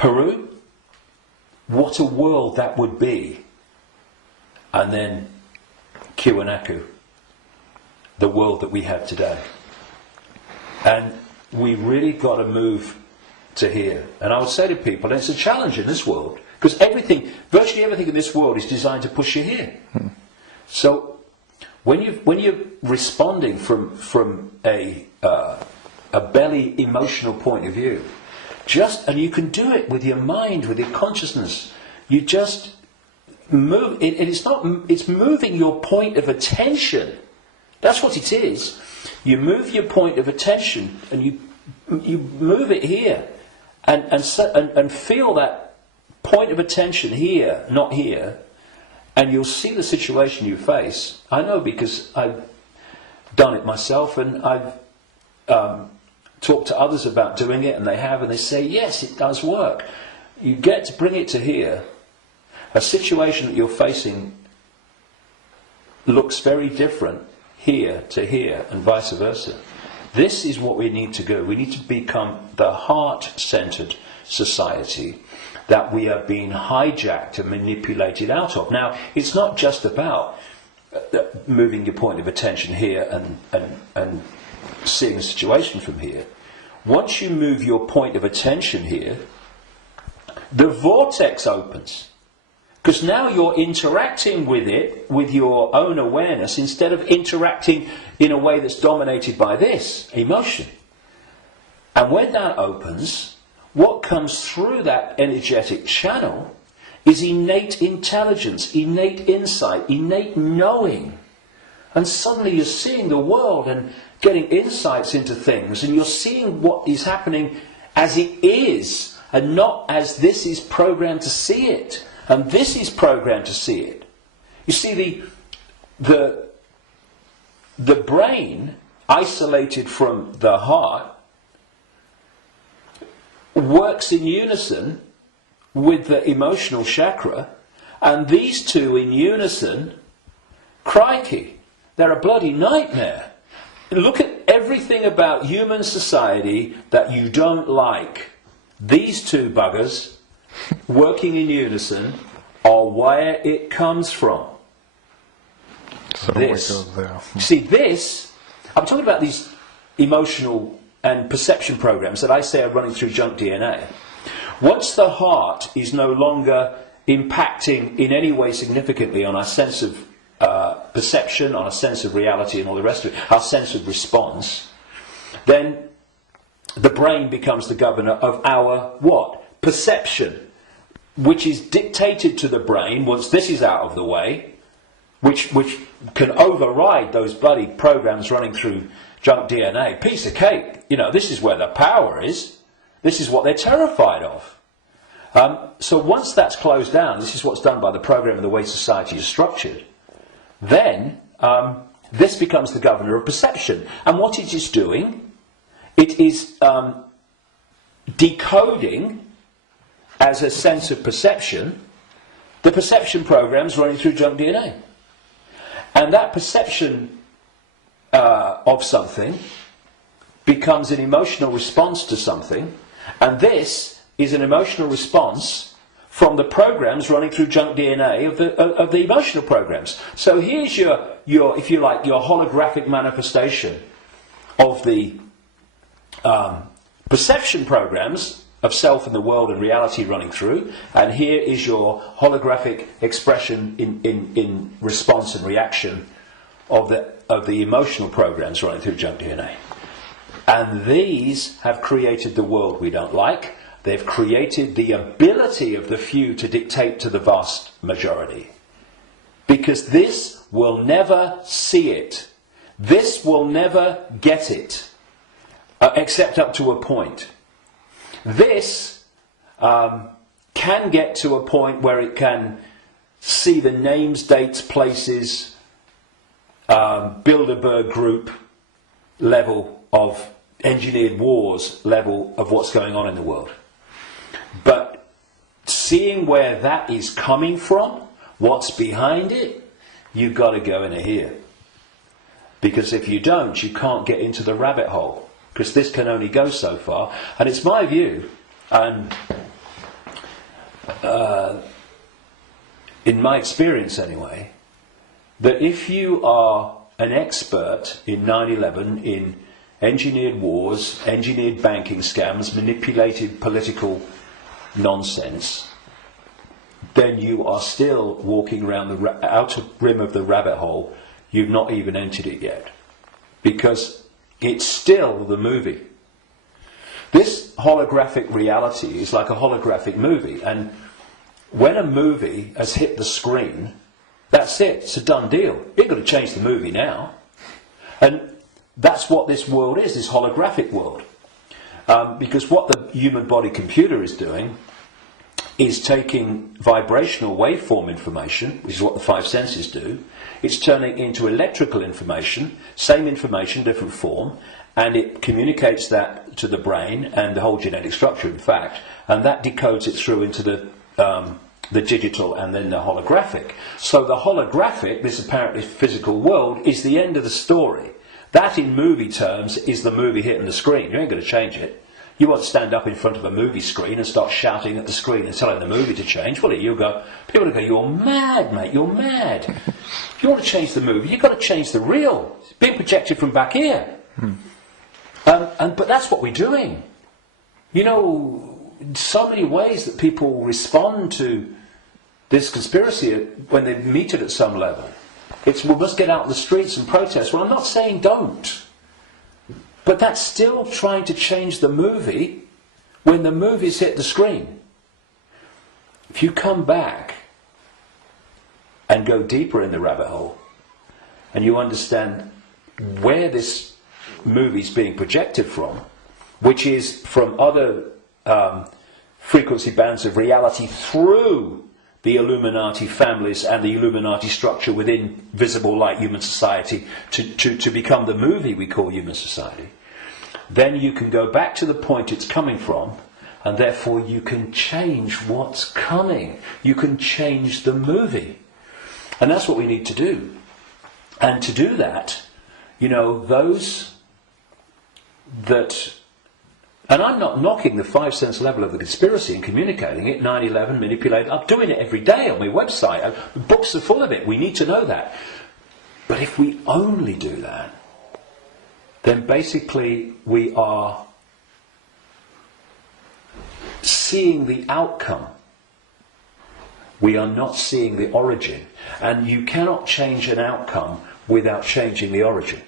Peru, what a world that would be. And then Kiwanaku, the world that we have today. And we really got to move to here. And I would say to people, it's a challenge in this world, because virtually everything in this world is designed to push you here. So when you're responding from a belly emotional point of view, and you can do it with your mind, with your consciousness, you just move. It's moving your point of attention. That's what it is. You move your point of attention, and you move it here, and feel that point of attention here, not here, and you'll see the situation you face. I know, because I've done it myself, and I've talked to others about doing it, and they say, yes, it does work. You get to bring it to here. A situation that you're facing looks very different here to here, and vice versa. This is what we need to do. We need to become the heart-centered society that we are being hijacked and manipulated out of. Now, it's not just about moving your point of attention here and seeing the situation from here. Once you move your point of attention here, the vortex opens. Because now you're interacting with it, with your own awareness, instead of interacting in a way that's dominated by this emotion. And when that opens, what comes through that energetic channel is innate intelligence, innate insight, innate knowing. And suddenly you're seeing the world and getting insights into things, and you're seeing what is happening as it is, and not as this is programmed to see it. And this is programmed to see it. You see, the brain, isolated from the heart, works in unison with the emotional chakra, and these two in unison, crikey, they're a bloody nightmare. Look at everything about human society that you don't like. These two buggers working in unison are where it comes from. So this. It goes there. See, this, I'm talking about these emotional and perception programs that I say are running through junk DNA. Once the heart is no longer impacting in any way significantly on our sense of perception, on our sense of reality and all the rest of it, our sense of response, then the brain becomes the governor of our what? Perception, which is dictated to the brain once this is out of the way, which can override those bloody programs running through junk DNA. Piece of cake. This is where the power is. This is what they're terrified of. So once that's closed down, this is what's done by the program and the way society is structured, then this becomes the governor of perception. And what it is doing, it is decoding as a sense of perception the perception programs running through junk DNA. And that perception of something becomes an emotional response to something, and this is an emotional response from the programs running through junk DNA of the emotional programs. So here's your if you like, your holographic manifestation of the perception programs of self and the world and reality running through, and here is your holographic expression in response and reaction of the emotional programs running through junk DNA. And these have created the world we don't like. They've created the ability of the few to dictate to the vast majority. Because this will never see it. This will never get it. Except up to a point. This can get to a point where it can see the names, dates, places, Bilderberg group level of engineered wars level of what's going on in the world. But seeing where that is coming from, what's behind it, you've got to go into here. Because if you don't, you can't get into the rabbit hole. Because this can only go so far. And it's my view, and in my experience anyway, that if you are an expert in 9/11, in engineered wars, engineered banking scams, manipulated political nonsense, then you are still walking around the outer rim of the rabbit hole. You've not even entered it yet. Because it's still the movie. This holographic reality is like a holographic movie. And when a movie has hit the screen, that's it. It's a done deal. You've got to change the movie now. And that's what this world is, this holographic world. Because what the human body computer is doing is taking vibrational waveform information, which is what the five senses do. It's turning it into electrical information, same information, different form, and it communicates that to the brain and the whole genetic structure, in fact, and that decodes it through into the digital and then the holographic. So the holographic, this apparently physical world, is the end of the story. That, in movie terms, is the movie hitting the screen. You ain't going to change it. You won't stand up in front of a movie screen and start shouting at the screen and telling the movie to change, will you? People will go, you're mad, mate, you're mad. If you want to change the movie, you've got to change the reel. It's being projected from back here. But that's what we're doing. You know, so many ways that people respond to this conspiracy when they meet it at some level. It's, we must get out in the streets and protest. Well, I'm not saying don't. But that's still trying to change the movie when the movie's hit the screen. If you come back and go deeper in the rabbit hole, and you understand where this movie's being projected from, which is from other frequency bands of reality through the Illuminati families and the Illuminati structure within visible light human society to become the movie we call human society, then you can go back to the point it's coming from, and therefore you can change what's coming. You can change the movie. And that's what we need to do. And to do that, you know, those that... And I'm not knocking the five sense level of the conspiracy and communicating it, 9/11, manipulating. I'm doing it every day on my website. Books are full of it. We need to know that. But if we only do that, then basically we are seeing the outcome. We are not seeing the origin. And you cannot change an outcome without changing the origin.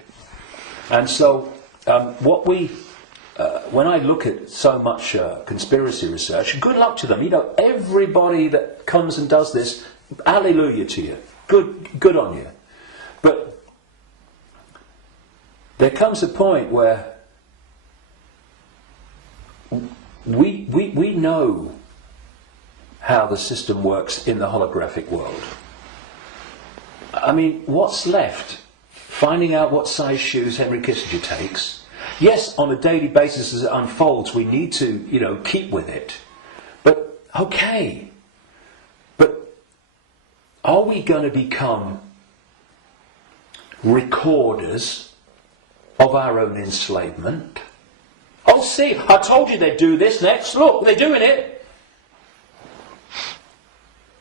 And so when I look at so much conspiracy research, good luck to them. You know, everybody that comes and does this, hallelujah to you. Good on you. But there comes a point where we know how the system works in the holographic world. I mean, what's left? Finding out what size shoes Henry Kissinger takes. Yes, on a daily basis as it unfolds, we need to, you know, keep with it. But, okay. But are we going to become recorders of our own enslavement? Oh, see, I told you they'd do this next. Look, they're doing it.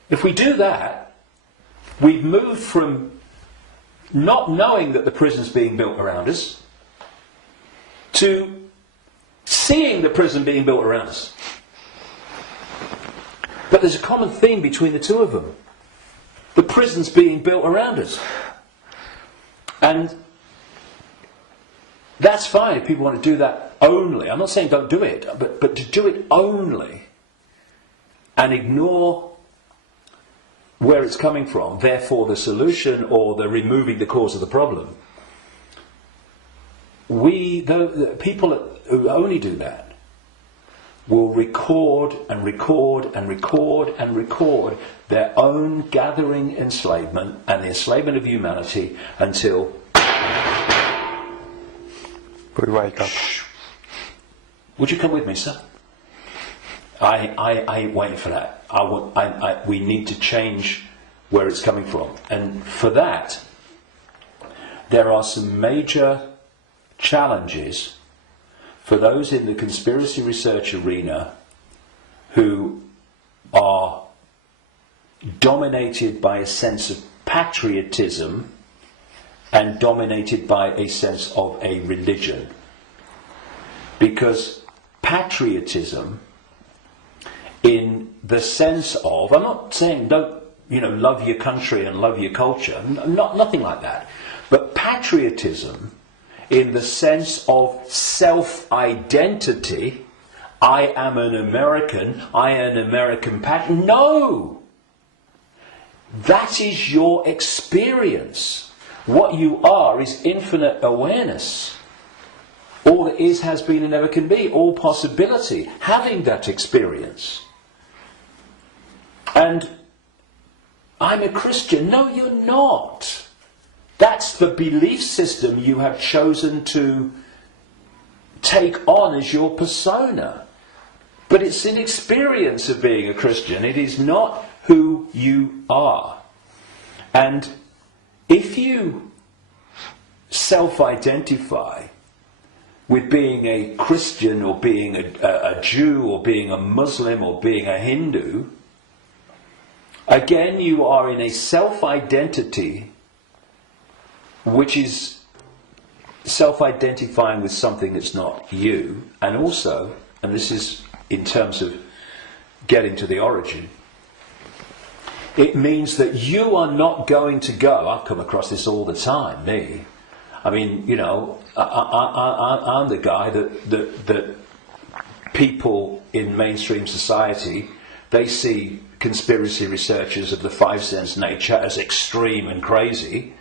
If we do that, we've moved from not knowing that the prison's being built around us to seeing the prison being built around us. But there's a common theme between the two of them. The prison's being built around us. And that's fine if people want to do that only. I'm not saying don't do it, but to do it only and ignore where it's coming from, therefore the solution or the removing the cause of the problem. The people who only do that will record and record and record and record their own gathering enslavement and the enslavement of humanity until we wake up. Would you come with me, sir? I ain't waiting for that. We need to change where it's coming from. And for that, there are some major challenges for those in the conspiracy research arena who are dominated by a sense of patriotism and dominated by a sense of a religion. Because patriotism, in the sense of, I'm not saying don't, love your country and love your culture, nothing like that. But patriotism, in the sense of self-identity, I am an American, I am an American patriot. No! That is your experience. What you are is infinite awareness. All that is, has been, and never can be. All possibility. Having that experience. And I'm a Christian. No, you're not. That's the belief system you have chosen to take on as your persona. But it's an experience of being a Christian. It is not who you are. And if you self-identify with being a Christian or being a Jew or being a Muslim or being a Hindu, again you are in a self-identity which is self-identifying with something that's not you, and also, and this is in terms of getting to the origin, it means that you are not going to go, I've come across this all the time, me. I mean, I'm the guy that people in mainstream society, they see conspiracy researchers of the five sense nature as extreme and crazy.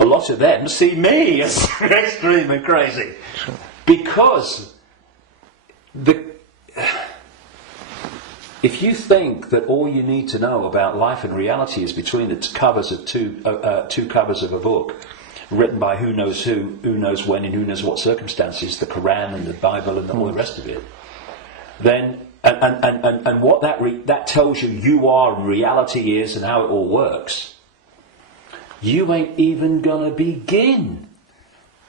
A lot of them see me as extreme and crazy. Because if you think that all you need to know about life and reality is between the covers of two covers of a book, written by who knows when, in who knows what circumstances, the Quran and the Bible and all the rest of it, then and what that tells you are and reality is and how it all works, you ain't even gonna begin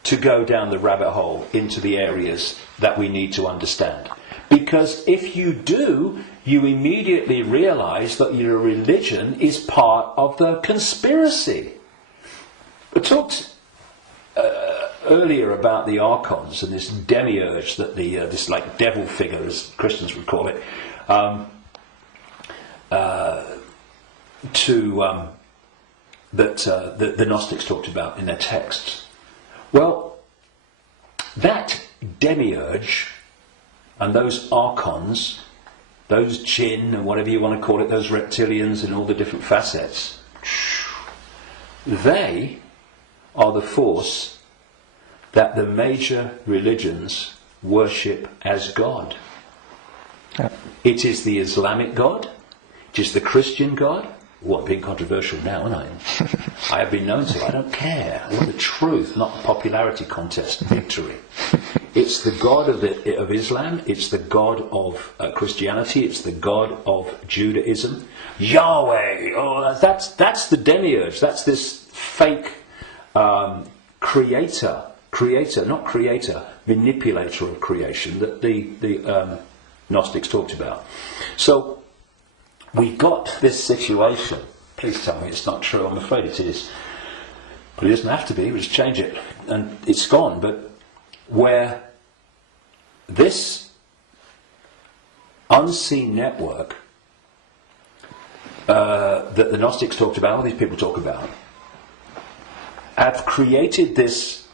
to go down the rabbit hole into the areas that we need to understand. Because if you do, you immediately realise that your religion is part of the conspiracy. We talked earlier about the archons and this demiurge, that this like devil figure, as Christians would call it, that the Gnostics talked about in their texts. Well, that demiurge and those archons, those jinn, and whatever you want to call it, those reptilians and all the different facets, they are the force that the major religions worship as God. Yeah. It is the Islamic God, it is the Christian God. Well, I'm being controversial now, aren't I? I have been known to. I don't care. I want the truth, not the popularity contest victory. It's the God of Islam. It's the God of Christianity. It's the God of Judaism. Yahweh. Oh, that's the demiurge. That's this fake manipulator of creation that the Gnostics talked about. So we got this situation. Please tell me it's not true. I'm afraid it is. But it doesn't have to be. We just change it. And it's gone. But where this unseen network that the Gnostics talked about, all these people talk about, have created this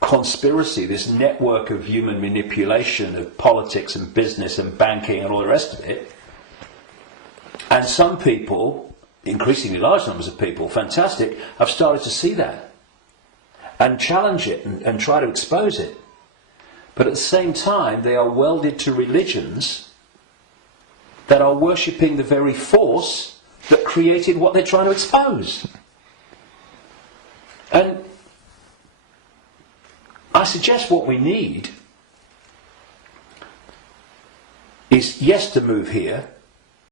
conspiracy, this network of human manipulation of politics and business and banking and all the rest of it. And some people, increasingly large numbers of people, fantastic, have started to see that and challenge it and try to expose it. But at the same time, they are welded to religions that are worshipping the very force that created what they're trying to expose. And I suggest what we need is, yes, to move here,